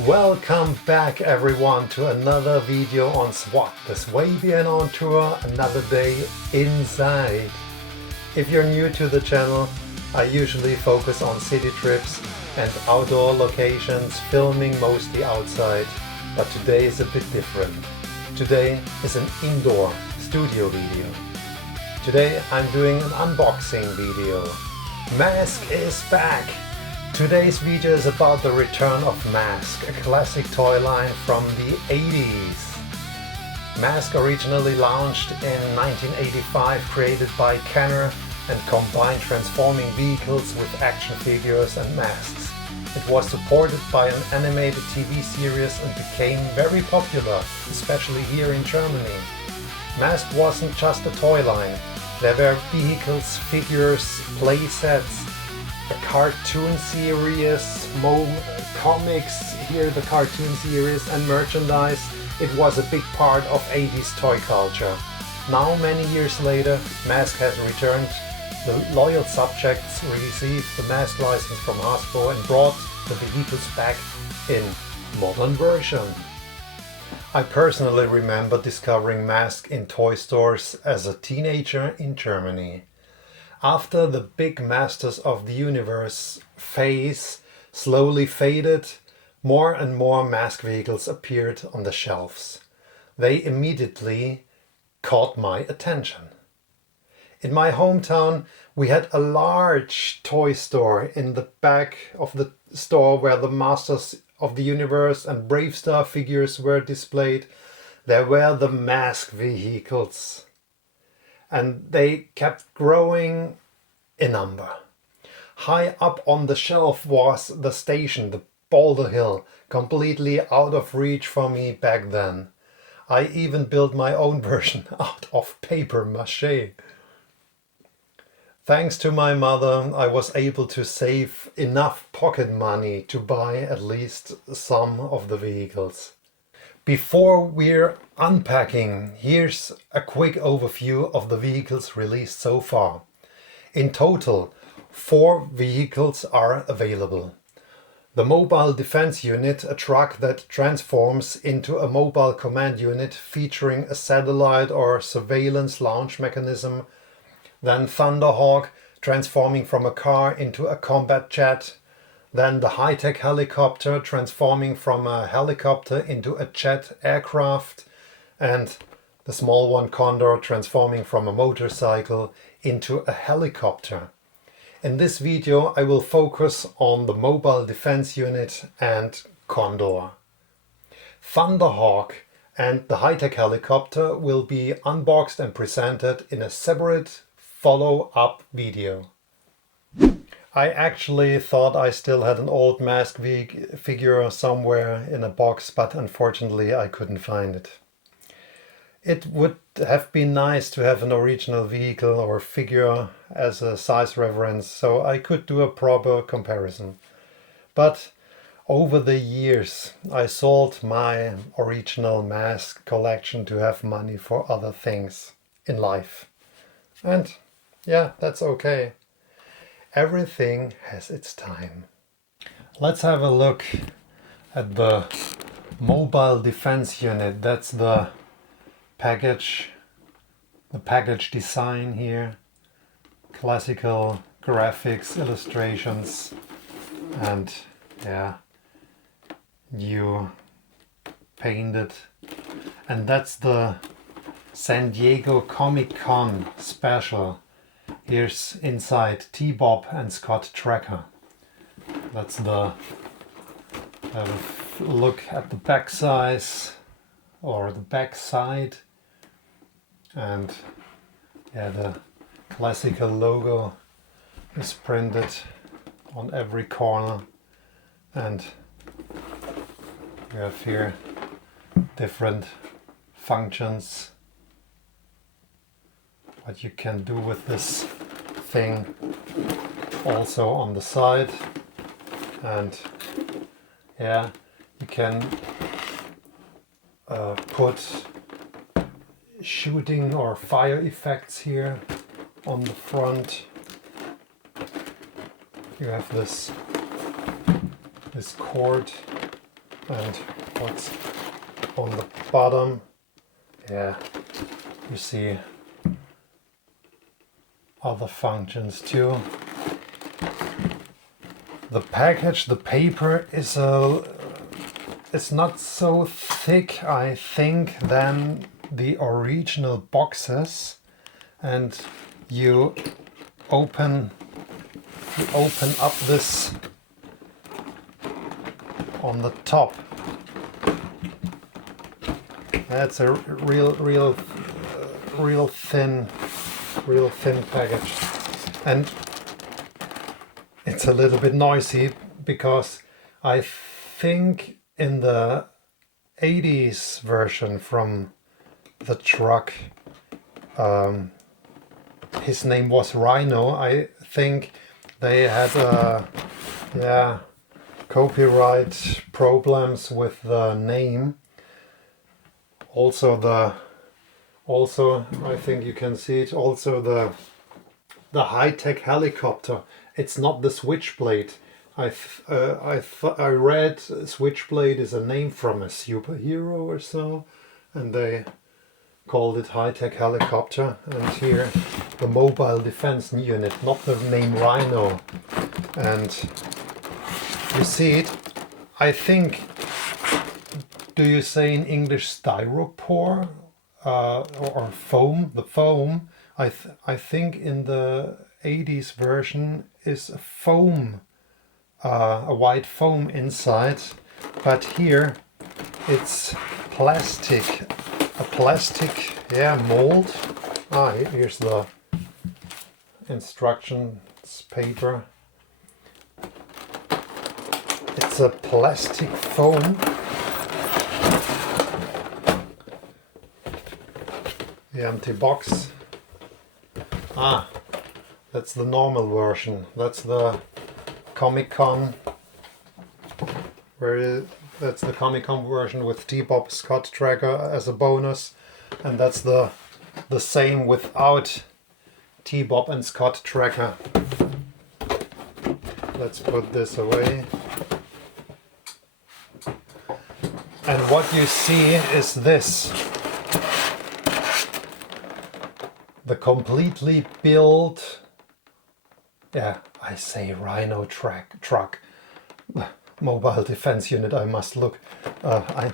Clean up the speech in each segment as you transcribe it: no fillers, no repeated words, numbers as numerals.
Welcome back everyone to another video on SW.O.T, the Swabian on tour, another day inside. If you're new to the channel, I usually focus on city trips and outdoor locations, filming mostly outside, but today is a bit different. Today is an indoor studio video. Today I'm doing an unboxing video. M.A.S.K is back! Today's video is about the return of M.A.S.K, a classic toy line from the 80s. M.A.S.K originally launched in 1985, created by Kenner, and combined transforming vehicles with action figures and masks. It was supported by an animated TV series and became very popular, especially here in Germany. M.A.S.K wasn't just a toy line. There were vehicles, figures, play sets, a cartoon series, comics, here the cartoon series, and merchandise. It was a big part of 80s toy culture. Now, many years later, M.A.S.K has returned. The Loyal Subjects received the M.A.S.K license from Hasbro and brought the vehicles back in modern version. I personally remember discovering M.A.S.K in toy stores as a teenager in Germany. After the big Masters of the Universe phase slowly faded, more and more M.A.S.K vehicles appeared on the shelves. They immediately caught my attention. In my hometown, we had a large toy store in the back of the store where the Masters of the Universe and Bravestar figures were displayed. There were the M.A.S.K vehicles. And they kept growing in number. High up on the shelf was the station, the Boulder Hill, completely out of reach for me back then. I even built my own version out of paper mache. Thanks to my mother, I was able to save enough pocket money to buy at least some of the vehicles. Before we're unpacking, here's a quick overview of the vehicles released so far. In total, 4 vehicles are available. The Mobile Defense Unit, a truck that transforms into a mobile command unit featuring a satellite or surveillance launch mechanism. Then Thunderhawk, transforming from a car into a combat jet. Then the high-tech helicopter, transforming from a helicopter into a jet aircraft. And the small one, Condor, transforming from a motorcycle into a helicopter. In this video I will focus on the Mobile Defense Unit and Condor. Thunderhawk and the high-tech helicopter will be unboxed and presented in a separate follow-up video. I actually thought I still had an old M.A.S.K figure somewhere in a box, but unfortunately I couldn't find it. It would have been nice to have an original vehicle or figure as a size reference, so I could do a proper comparison. But over the years I sold my original M.A.S.K collection to have money for other things in life. And yeah, that's okay. Everything has its time. Let's have a look at the Mobile Defense Unit. That's the package design here. Classical graphics, illustrations, and yeah, new painted. And that's the San Diego Comic-Con special. Here's inside T-Bob and Scott Tracker. That's the look at the back size or the back side, and yeah, the classical logo is printed on every corner, and you have here different functions, what you can do with this thing, also on the side. And yeah, you can put shooting or fire effects here on the front. You have this cord And what's on the bottom, yeah, you see other functions too. The package, the paper is it's not so thick, I think, than the original boxes, and you open up this on the top. That's a real thin package, and it's a little bit noisy because I think in the 80s version from the truck, his name was Rhino. I think they had copyright problems with the name. Also I think you can see it, also the high-tech helicopter. It's not the Switchblade. I read Switchblade is a name from a superhero or so, and they called it high-tech helicopter. And here the mobile defense unit, not the name Rhino. And you see it, I think, do you say in English styropor or foam? The foam, I think in the 80s version is a foam, a white foam inside, but here it's plastic, a plastic, mold. Here's the instructions paper. It's a plastic foam. The empty box. That's the normal version. That's the Comic-Con. That's the Comic-Con version with T-Bob Scott tracker as a bonus, and that's the same without T-Bob and Scott tracker. Let's put this away. And what you see is this. The completely built, I say Rhino truck, mobile defense unit. I must look. I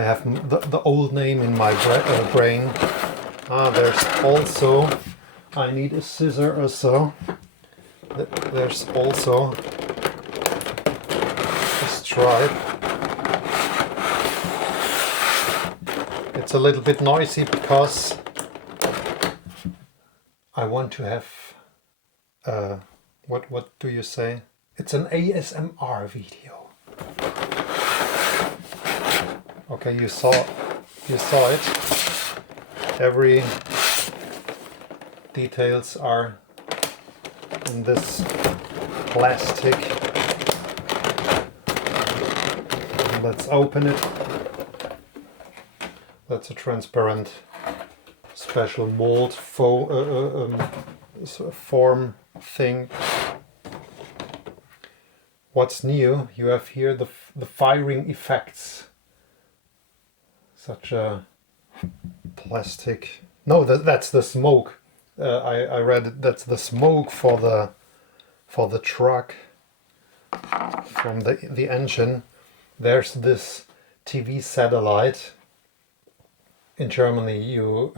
have the old name in my brain. There's also, I need a scissor or so. There's also a stripe. It's a little bit noisy because I want to have, what do you say? It's an ASMR video. Okay, you saw it. Every details are in this plastic. Let's open it. That's a transparent special mold form thing. What's new? You have here the firing effects. Such a plastic. No, that's the smoke. I read it. That's the smoke for the truck from the engine. There's this TV satellite. In Germany, you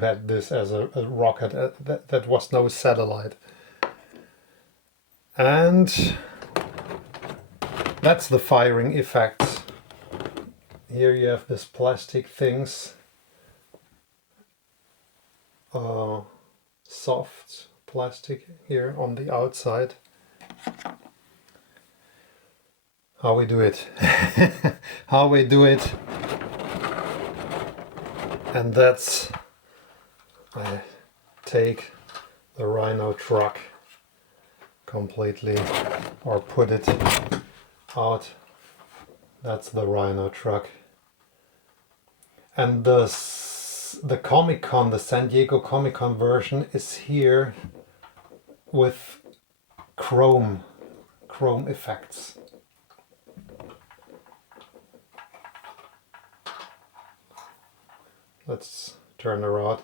had this as a rocket. That was no satellite. And that's the firing effects. Here you have this plastic things. Soft plastic here on the outside. How we do it. How we do it. And that's, I take the Rhino truck completely, or put it out. That's the Rhino truck. And the Comic-Con, the San Diego Comic-Con version is here with chrome effects. Let's turn around.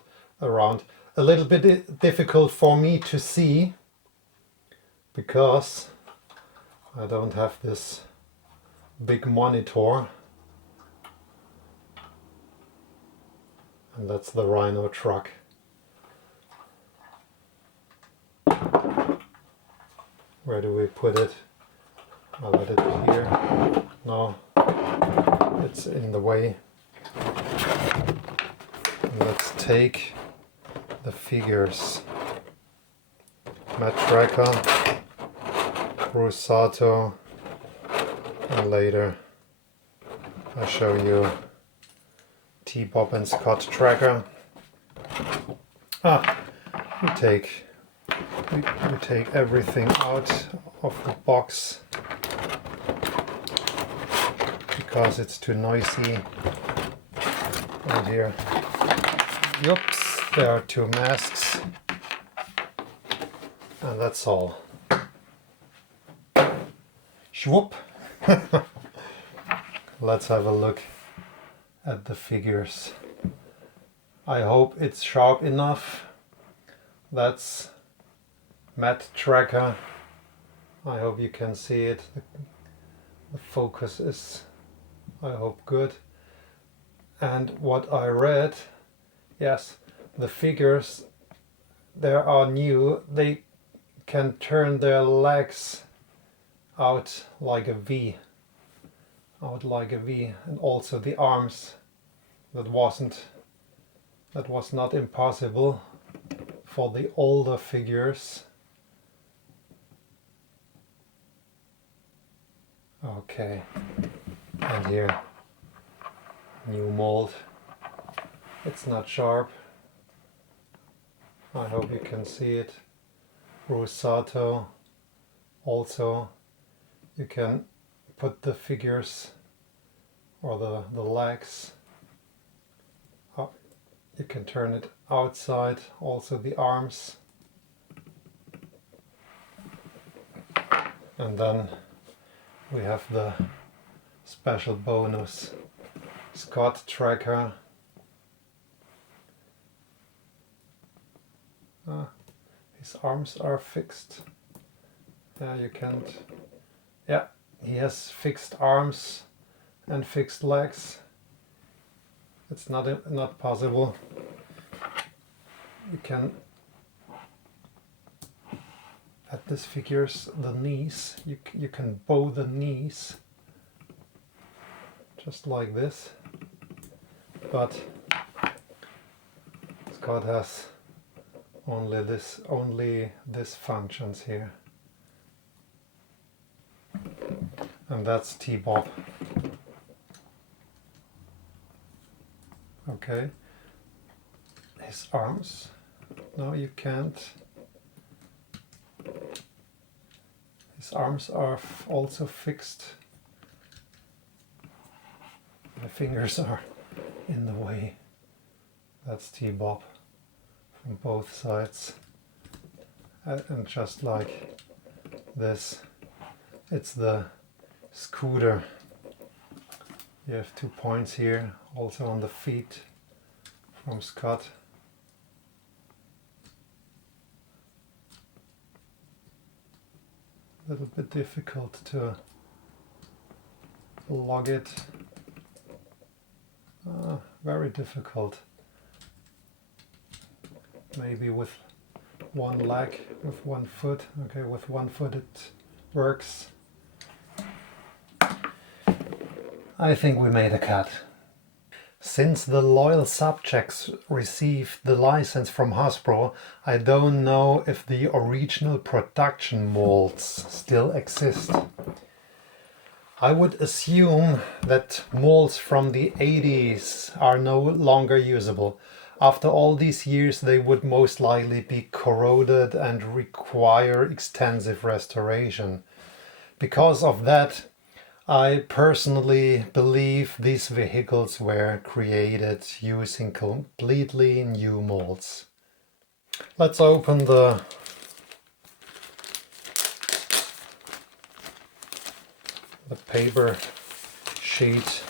A little bit difficult for me to see because I don't have this big monitor. And that's the Rhino truck. Where do we put it? I'll let it here. No, it's in the way. And let's take the figures. M.A.S.K, S.W.O.T, and later I'll show you T-Bob and Scott tracker. We take everything out of the box because it's too noisy. And here, oops, there are two masks, and that's all. Schwupp! Let's have a look at the figures. I hope it's sharp enough. That's M.A.S.K. I hope you can see it. The focus is, I hope, good. And what I read, yes, the figures, they are new. They can turn their legs out like a V. And also the arms. That was not impossible for the older figures. Okay, and here, new mold. It's not sharp. I hope you can see it. S.W.O.T. Also, you can put the figures or the legs up. You can turn it outside, also the arms. And then we have the special bonus Scott tracker. His arms are fixed. You can't. Yeah, he has fixed arms and fixed legs. It's not possible. You can at this figures the knees. You can bow the knees just like this, but Scott has only this functions here, and that's T-Bob. Okay, his arms, no, you can't. His arms are also fixed. My fingers are in the way. That's T-Bob from both sides. And just like this, it's the scooter. You have 2 points here, also on the feet from Scott. A little bit difficult to log it. Very difficult. Maybe with one leg, with 1 foot. Okay, with 1 foot it works. I think we made a cut. Since the Loyal Subjects received the license from Hasbro, I don't know if the original production molds still exist. I would assume that molds from the 80s are no longer usable. After all these years, they would most likely be corroded and require extensive restoration. Because of that, I personally believe these vehicles were created using completely new molds. Let's open the paper sheet,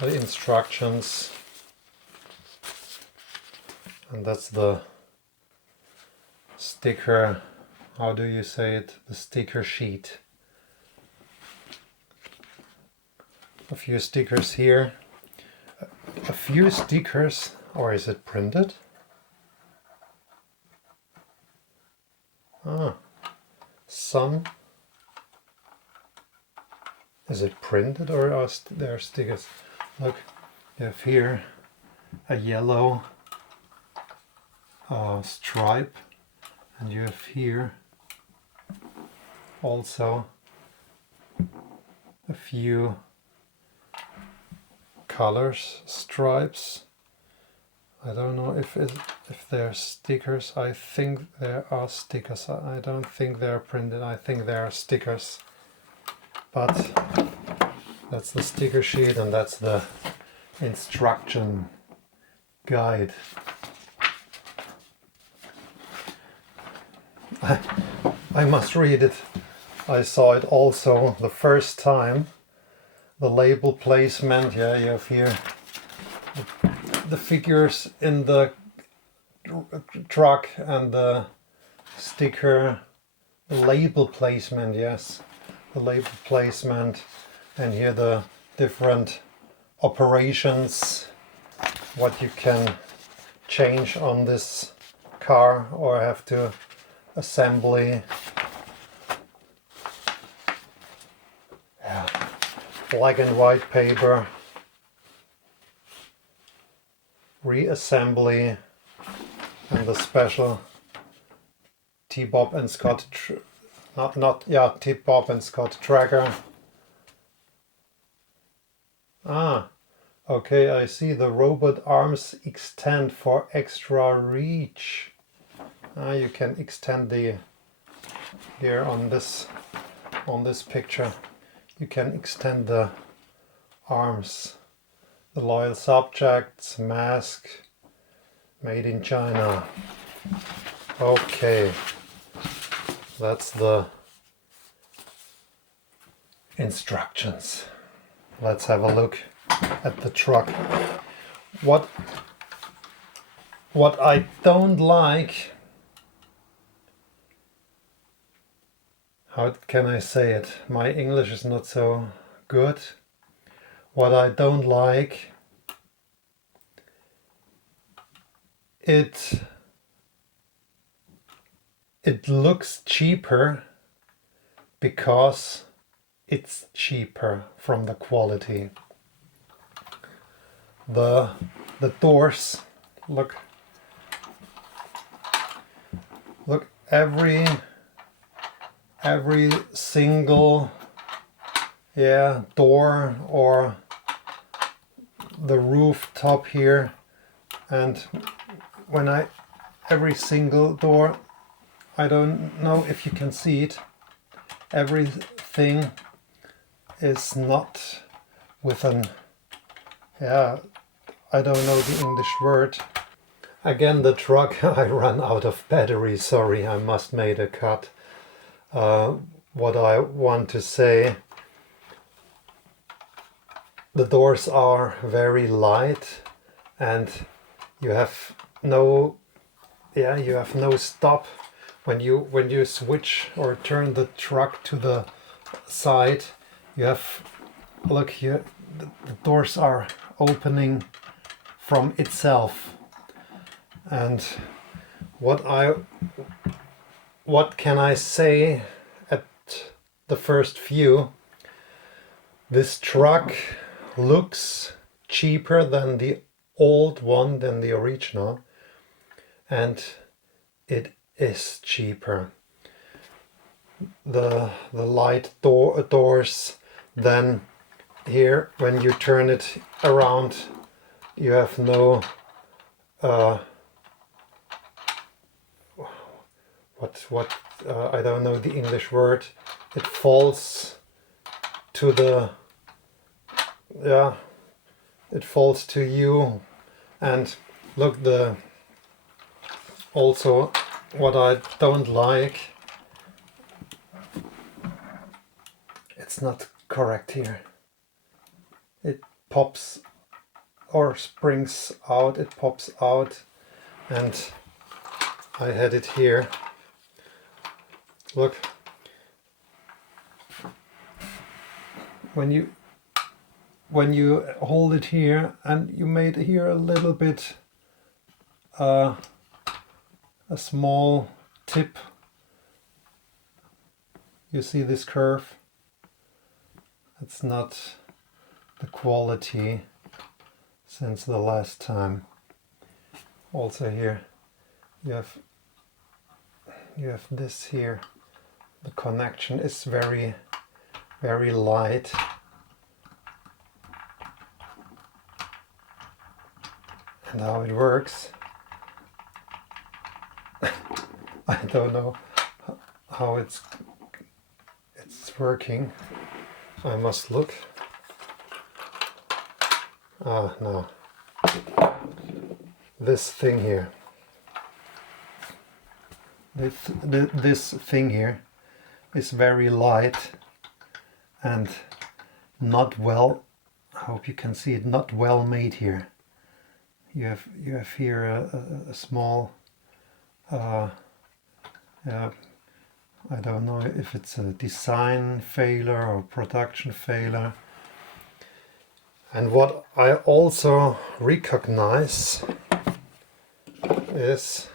the instructions. And that's the sticker, how do you say it, the sticker sheet. A few stickers here, a few stickers, or is it printed? Ah, some. Is it printed or are there stickers? Look, you have here a yellow stripe, and you have here also a few colors, stripes. I don't know if they're stickers. I think there are stickers. I don't think they're printed. I think they are stickers. But that's the sticker sheet, and that's the instruction guide. I must read it. I saw it also the first time. The label placement, yeah, you have here the figures in the truck and the sticker, the label placement, yes, the label placement, and here the different operations, what you can change on this car or have to assembly. Yeah. Black and white paper, reassembly, and the special T-Bob and Scott T-Bob and Scott tracker. Ah, okay, I see the robot arms extend for extra reach. You can extend the here on this picture. You can extend the arms. The Loyal Subjects, M.A.S.K, made in China. Okay, that's the instructions. Let's have a look at the truck. What I don't like, how can I say it? My English is not so good. What I don't like, it looks cheaper because it's cheaper from the quality. The doors, look every single door or the rooftop here, and every single door, I don't know if you can see it, everything is not with an, I don't know the English word. Again, the truck, I ran out of battery, sorry, I must make a cut. What I want to say, the doors are very light, and you have no stop when you switch or turn the truck to the side. You have, look here, the doors are opening from itself. And what can I say at the first view? This truck looks cheaper than the old one, than the original, and it is cheaper. The light doors, then here when you turn it around, you have no I don't know the English word. It falls to the, it falls to you. And look, also what I don't like, it's not correct here. It pops or springs out, it pops out. and I had it here. Look, when you hold it here and you made here a little bit a small tip, you see this curve? It's not the quality since the last time. Also here you have this here. The connection is very light. And how it works, I don't know how it's working. I must look. Ah, no. This thing here. This thing here is very light and not well, I hope you can see it, not well made here. You have here a small I don't know if it's a design failure or production failure. And what I also recognize is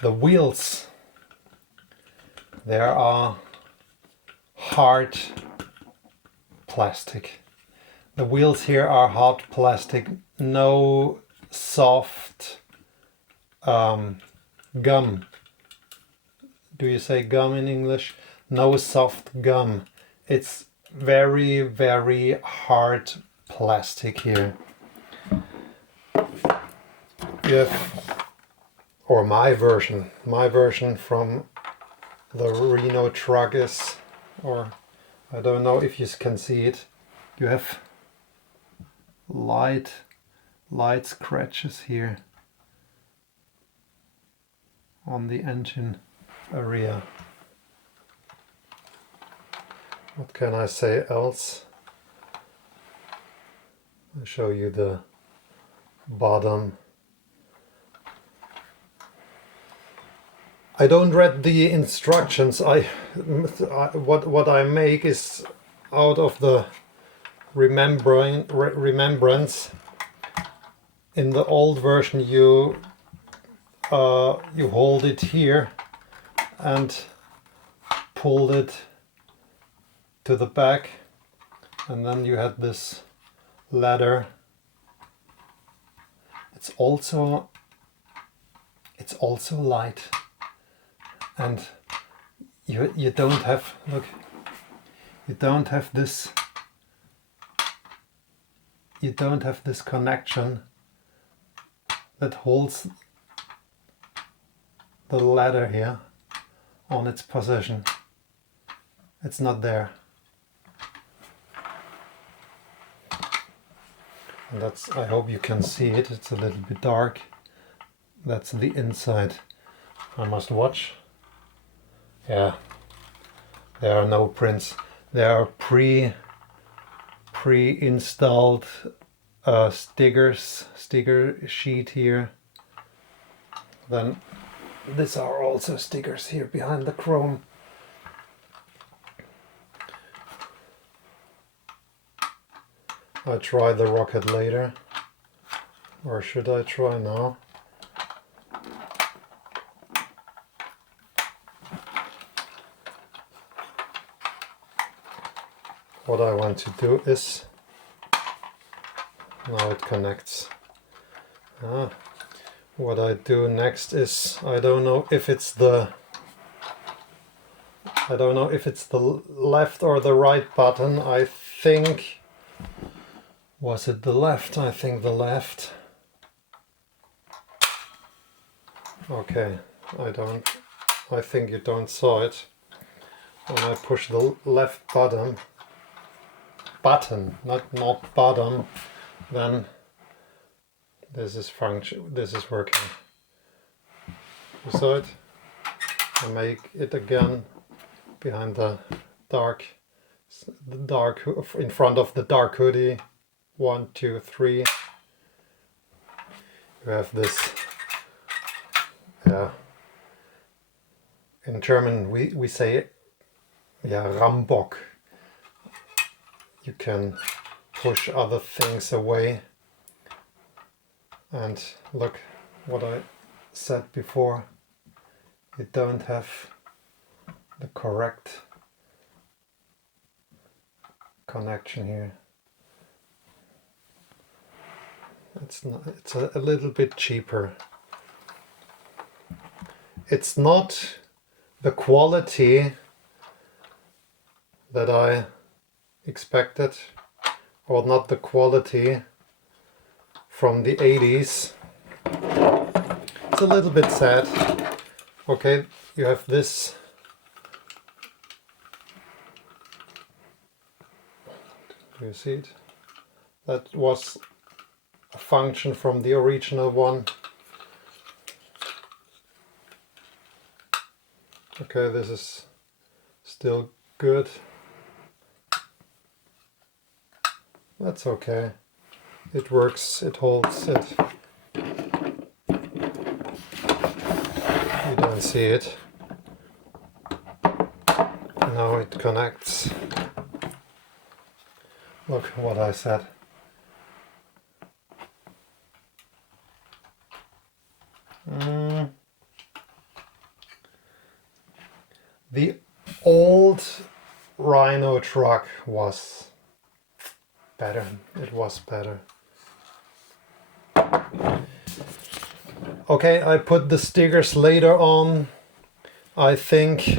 the wheels. There are hard plastic. The wheels here are hard plastic, no soft gum. Do you say gum in English? No soft gum. It's very hard plastic here. You have, or my version from the Reno truck is, or I don't know if you can see it, you have light scratches here on the engine area. What can I say else? I'll show you the bottom. I don't read the instructions. What I make is out of the remembrance. In the old version you hold it here and pulled it to the back, and then you had this ladder. It's also light, and you don't have, look, you don't have this connection that holds the ladder here on its position. It's not there. And that's, I hope you can see it, it's a little bit dark. That's the inside. I must watch. Yeah, there are no prints. There are pre-installed sticker sheet here. Then these are also stickers here behind the chrome. I'll try the rocket later, or should I try now? What I want to do is, now it connects. What I do next is, I don't know if it's the left or the right button. I think, was it the left? I think the left. Okay, I think you don't saw it. When I push the left button, not bottom, then this is working. You saw it? I make it again behind the dark, in front of the dark hoodie. 1, 2, 3. You have this, yeah, in German we say, yeah, Rambock. You can push other things away. And look what I said before, you don't have the correct connection here. It's a little bit cheaper. It's not the quality that I expected, or not the quality from the 80s. It's a little bit sad. Okay, you have this. Do you see it? That was a function from the original one. Okay, this is still good. That's okay. It works, it holds it. You don't see it. Now it connects. Look what I said. The old Rhino truck was better. It was better. Okay, I put the stickers later on. I think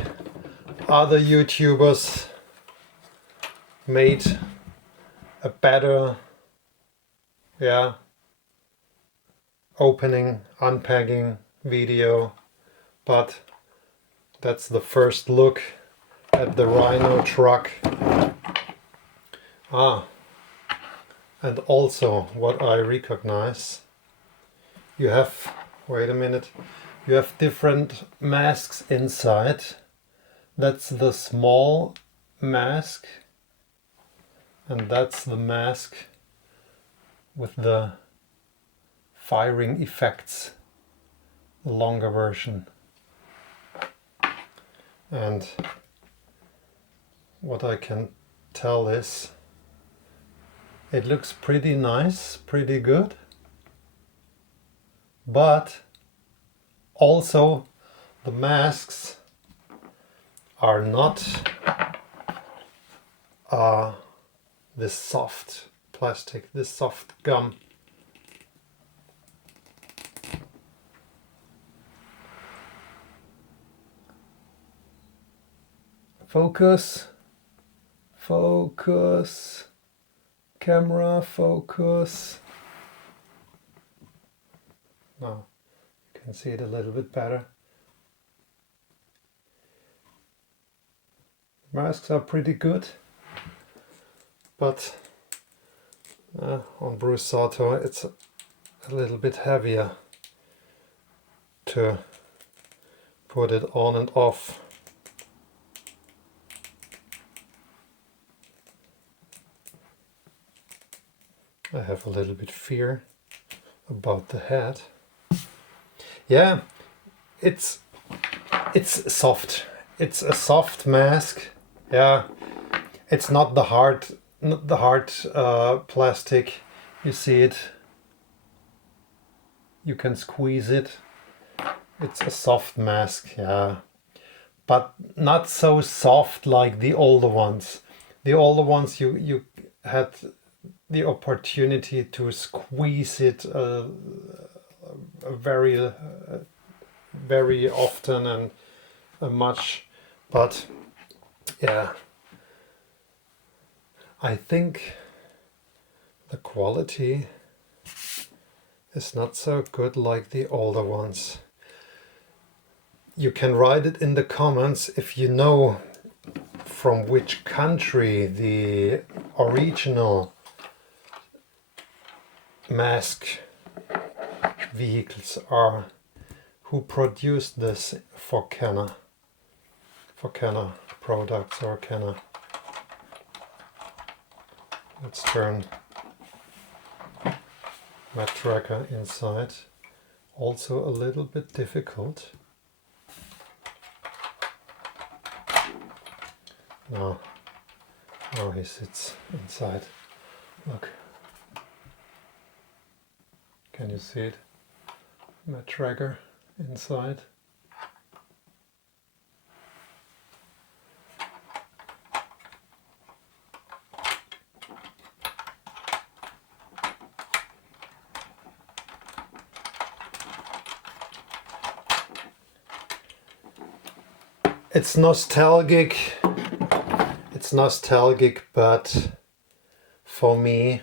other YouTubers made a better, yeah, opening, unpacking video, but that's the first look at the Rhino truck. And also what I recognize, you have, wait a minute, you have different masks inside. That's the small mask, and that's the mask with the firing effects, the longer version. And what I can tell is it looks pretty nice, pretty good, but also the masks are not this soft plastic, this soft gum. Focus, focus, camera, focus. Now you can see it a little bit better. Masks are pretty good, but on Brusato it's a little bit heavier to put it on and off. I have a little bit fear about the head. Yeah, it's soft. It's a soft mask. Yeah, it's not the hard plastic. You see it. You can squeeze it. It's a soft mask. Yeah, but not so soft like the older ones. The older ones you had the opportunity to squeeze it very often and much, but yeah, I think the quality is not so good like the older ones. You can write it in the comments if you know from which country the original M.A.S.K vehicles are, who produced this for Kenner products or Kenner. Let's turn my tracker inside. Also a little bit difficult. Now he sits inside. Look. Can you see it? My tracker inside. It's nostalgic. It's nostalgic, but for me,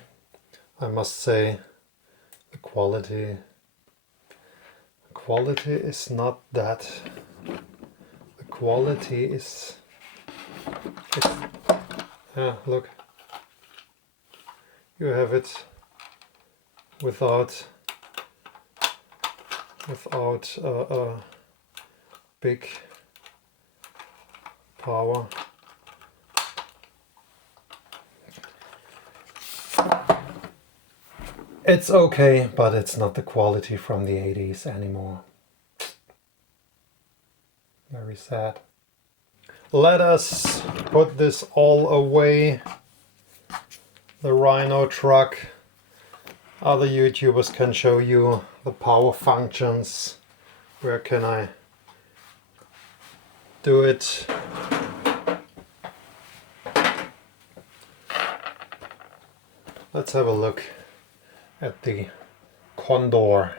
I must say, the quality is not that. The quality is. Yeah, look. You have it without a big power. It's okay, but it's not the quality from the 80s anymore. Very sad. Let us put this all away. The Rhino truck. Other YouTubers can show you the power functions. Where can I do it? Let's have a look at the Condor.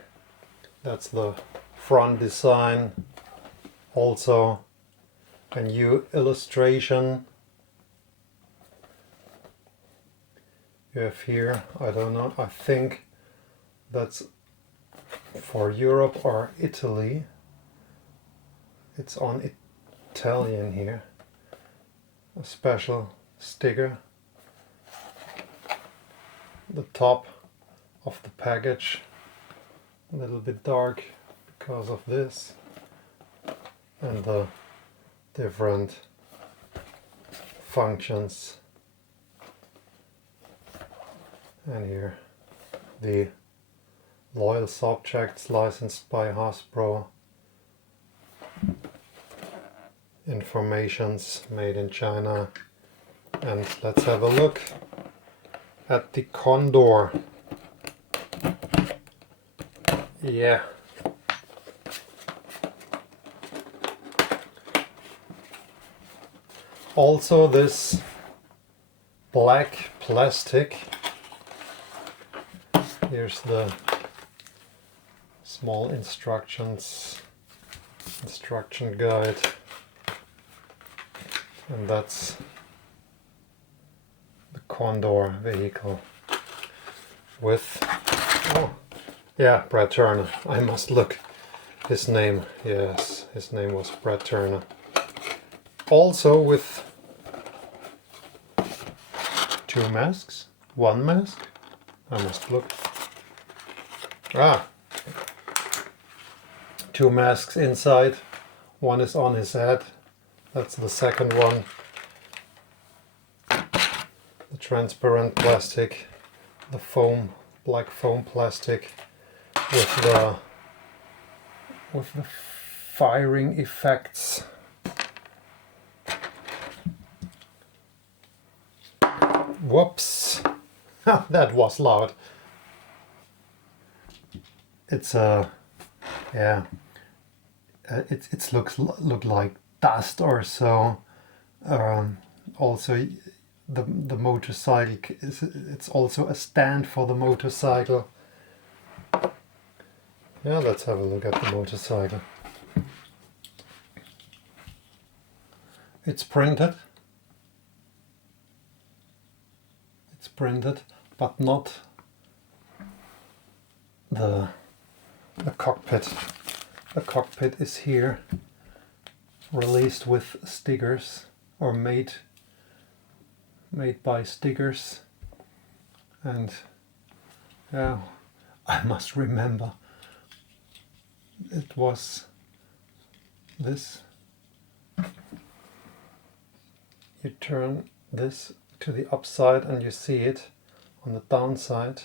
That's the front design. Also a new illustration. You have here, I don't know, I think that's for Europe or Italy. It's on Italian here. A special sticker. The top of the package a little bit dark because of this, and the different functions. And here the Loyal Subjects licensed by Hasbro. Informations made in China. And let's have a look at the Condor. Yeah. Also this black plastic. Here's the small instruction guide. And that's the Condor vehicle with, oh yeah, Brad Turner. I must look his name. Yes, his name was Brad Turner. Also with 2 masks, 1 mask. I must look. 2 masks inside. One is on his head. That's the second one. The transparent plastic, the foam, black foam plastic with the firing effects. Whoops, that was loud. It's yeah, it look like dust or so. Also, the motorcycle it's also a stand for the motorcycle. Yeah, let's have a look at the motorcycle. It's printed. It's printed, but not the cockpit. The cockpit is here, released with stickers, or made by stickers. And yeah, I must remember it was this. You turn this to the upside and you see it on the downside.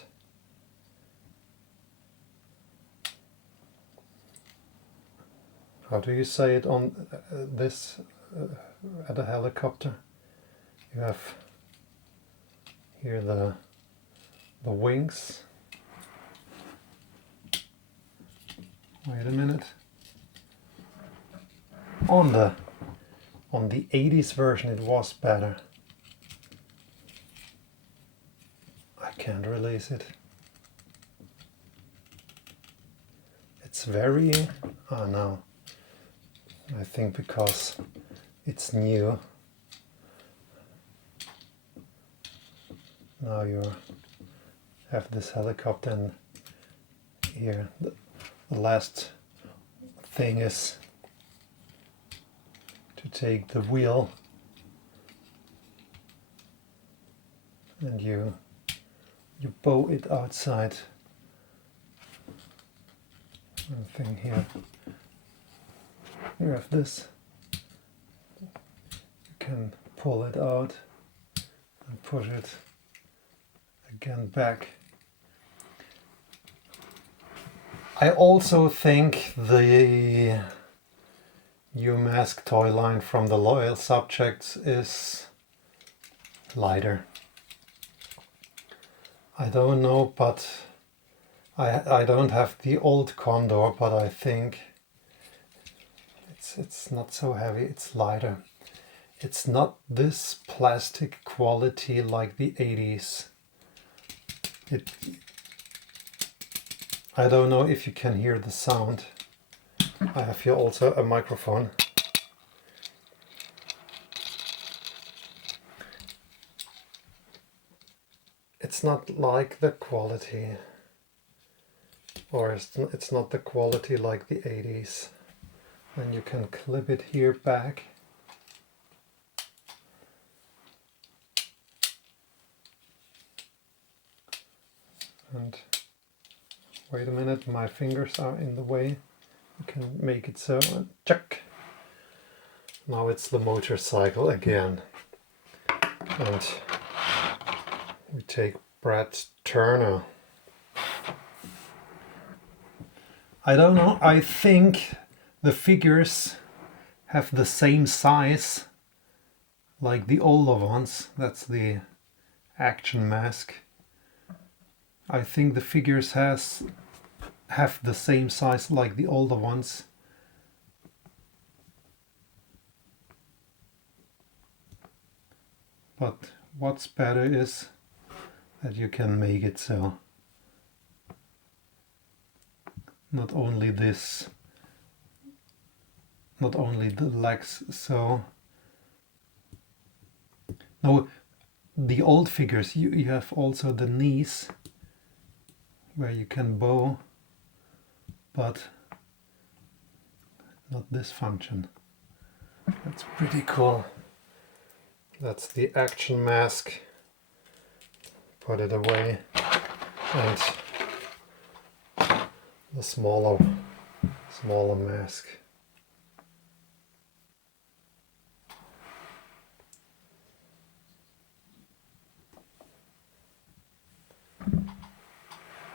how do you say it on this at a helicopter? You have here the wings. Wait a minute. On the 80s version it was better. I can't release it. It's very, oh no, I think because it's new. Now you have this helicopter, and here the last thing is to take the wheel and you bow it outside. One thing here, you have this, you can pull it out and push it again back. I also think the new M.A.S.K toy line from the Loyal Subjects is lighter. I don't know, but I don't have the old Condor, but I think it's not so heavy, it's lighter. It's not this plastic quality like the 80s. I don't know if you can hear the sound. I have here also a microphone. It's not like the quality, or it's not the quality like the 80s. And you can clip it here back. And wait a minute, my fingers are in the way. You can make it so, and check. Now it's the motorcycle again. And we take Brad Turner. I don't know, I think the figures have the same size like the older ones. That's the Action M.A.S.K. I think the figures have the same size like the older ones. But what's better is that you can make it so not only this, not only the legs, so no, the old figures you have also the knees where you can bow, but not this function. That's pretty cool. That's the Action M.A.S.K. Put it away, and the smaller M.A.S.K.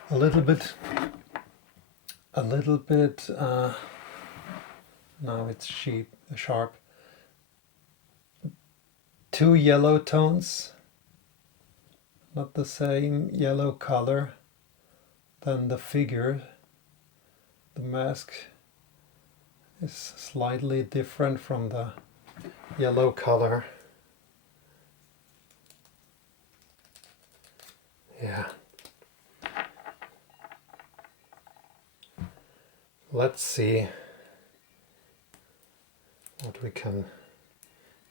A little bit, now it's sharp. 2 yellow tones, not the same yellow color than the figure. The M.A.S.K is slightly different from the yellow color. Yeah. Let's see what we can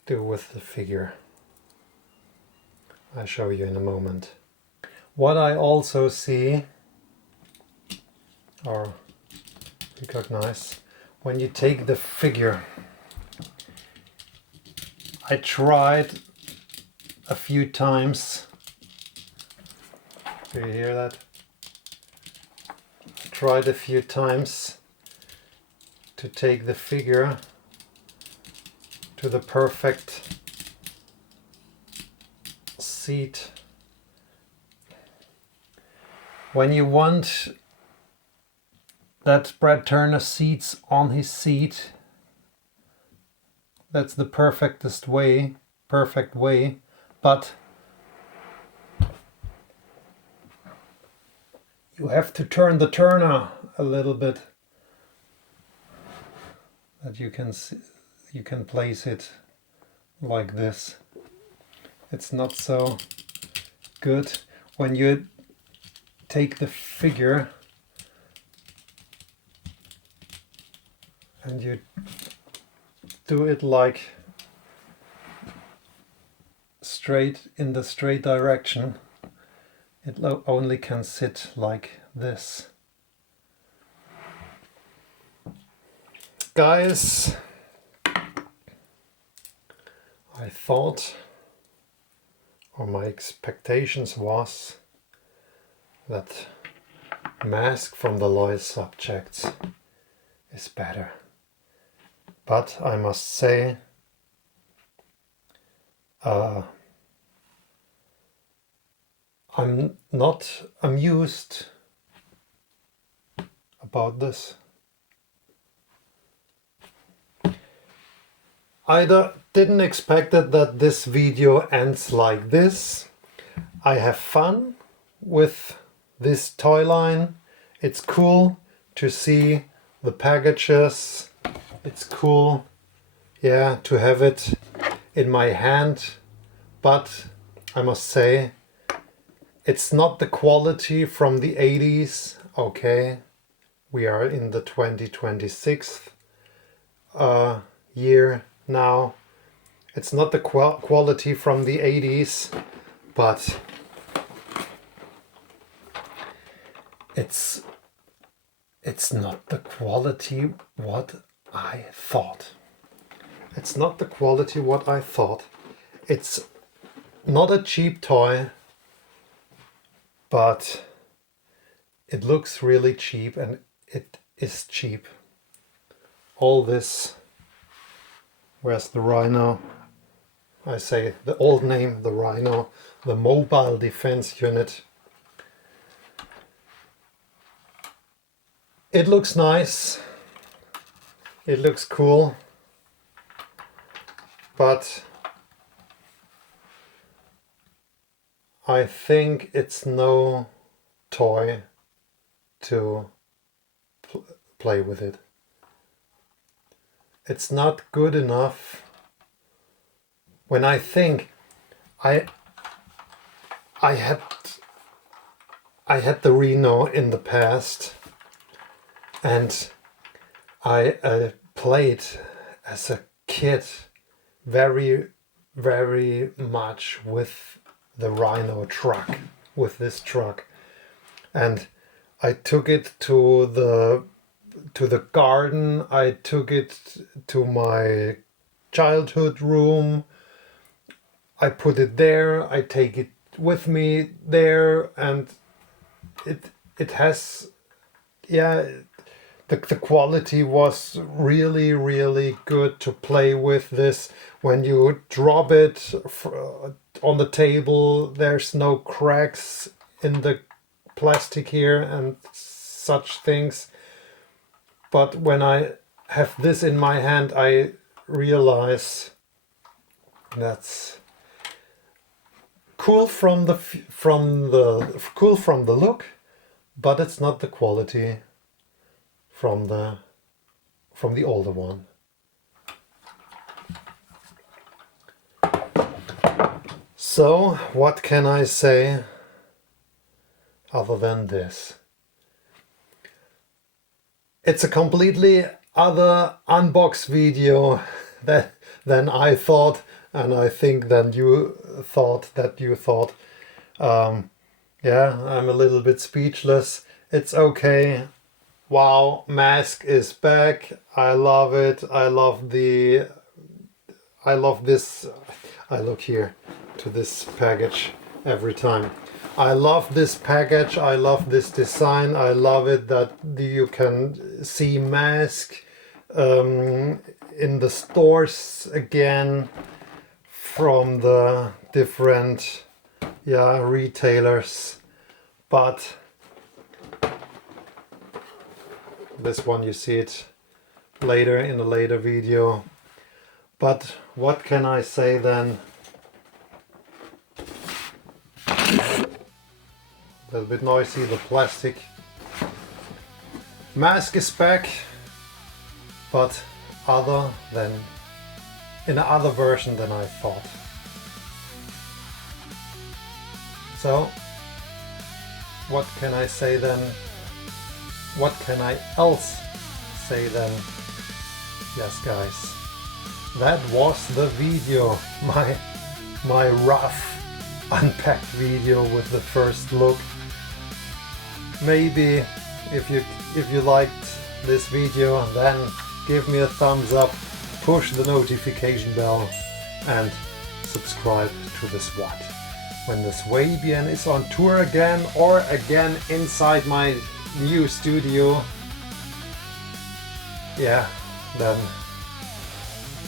do with the figure. I'll show you in a moment. What I also see or recognize when you take the figure, I tried a few times. Do you hear that? I tried a few times to take the figure to the perfect seat. When you want that Brad Turner seats on his seat. That's the perfect way, but you have to turn the turner a little bit, that you can see, you can place it like this. It's not so good when you take the figure and you do it like straight in the straight direction. It only can sit like this. Guys, I thought, or my expectations was, that M.A.S.K from the Loyal Subjects is better. But I must say, I'm not amused about this. I didn't expect it that this video ends like this. I have fun with this toy line. It's cool to see the packages. It's cool, yeah, to have it in my hand. But I must say, it's not the quality from the 80s. Okay, we are in the 2026 year now. It's not the quality from the 80s, but it's not the quality what I thought. It's not the quality what I thought. It's not a cheap toy, but it looks really cheap, and it is cheap. All this, where's the Rhino? I say the old name, the Rhino, the Mobile Defense Unit. It looks nice. It looks cool. But I think it's no toy to play with it. It's not good enough. When I think I had the Reno in the past, and I played as a kid very much with the Rhino truck, with this truck, and I took it to the garden. I took it to my childhood room. I put it there. I take it with me there, and it has, yeah, the quality was really good to play with this. When you drop it on the table, there's no cracks in the plastic here and such things. But when I have this in my hand, I realize that's cool from the look, but it's not the quality from the older one. So what can I say other than this? It's a completely other unbox video than I thought, and I think than you thought. Yeah, I'm a little bit speechless. It's okay. Wow, M.A.S.K is back. I love it. I love this. I look here to this package every time. I love this package. I love this design. I love it that you can see M.A.S.K in the stores again from the different retailers. But This one you see it later in a later video. But what can I say then? A little bit noisy, the plastic. M.A.S.K is back, but in another version than I thought. So, what can I say then? What can I else say then? Yes, guys, that was the video, my rough unpacked video with the first look. Maybe if you liked this video, then give me a thumbs up, push the notification bell, and subscribe to the SW.O.T. When the Swabian is on tour again, or again inside my new studio, yeah, then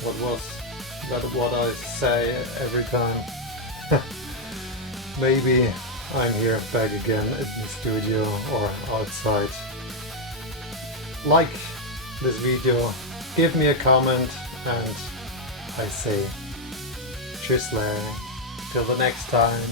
what I say every time. Maybe I'm here back again in the studio or outside. Like this video, give me a comment, and I say tschüssle, till the next time.